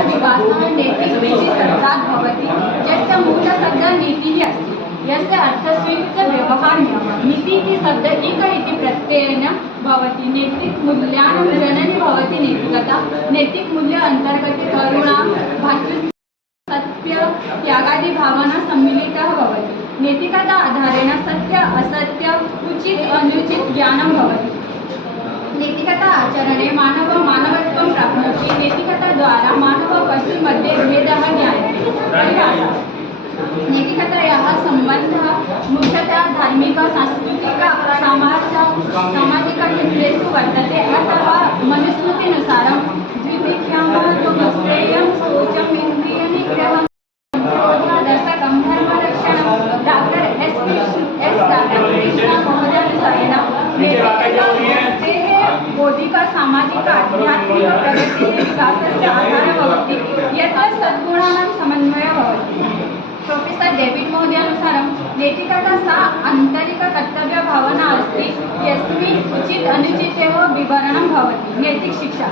व्यक्तेः विकासः नैतिकविधिसत्तात् भवति यस्य मूलशब्दः नीतिः अस्ति यस्य अर्थस्वीकृत्य व्यवहार्यः नीति इति शब्द इक इति प्रत्ययेन भवति नैतिकमूल्यानां जननी भवति नैतिकता नैतिकमूल्य अन्तर्गते करुणा भातृत्व सत्य त्यागादि भावना सम्मिलितः भवति नैतिकता आधारेण सत्य असत्य उचित अनुचित ज्ञानं भवति नैतिकता आचरणे मानव मानवत्वं प्राप्नोति नैतिकता द्वारा मानव पशु मध्ये भेदः ज्ञायते नैतिकतायाः सम्बन्धः मुख्यतः धार्मिक सांस्कृतिक सामाजिकक्षेत्रेषु वर्तते अतः मनुस्मृतिनुसारं द्वितीयं शौचम् इन्द्रियनिग्रहं दर्शकं धर्मरक्षणं डॉक्टर एस राधाकृष्ण महोदयानुसारेण बौद्धिक सामाजिक आध्यात्मिक प्रगतिः विकासस्य आधारः भवति यत्र सद्गुणानां समन्वयः भवति प्रोफेसर डेविड महोदयानुसारं नैतिकता सा आन्तरिककर्तव्यभावना अस्ति यस्मिन् उचित अनुचितयोः विवरणं भवति नैतिकशिक्षा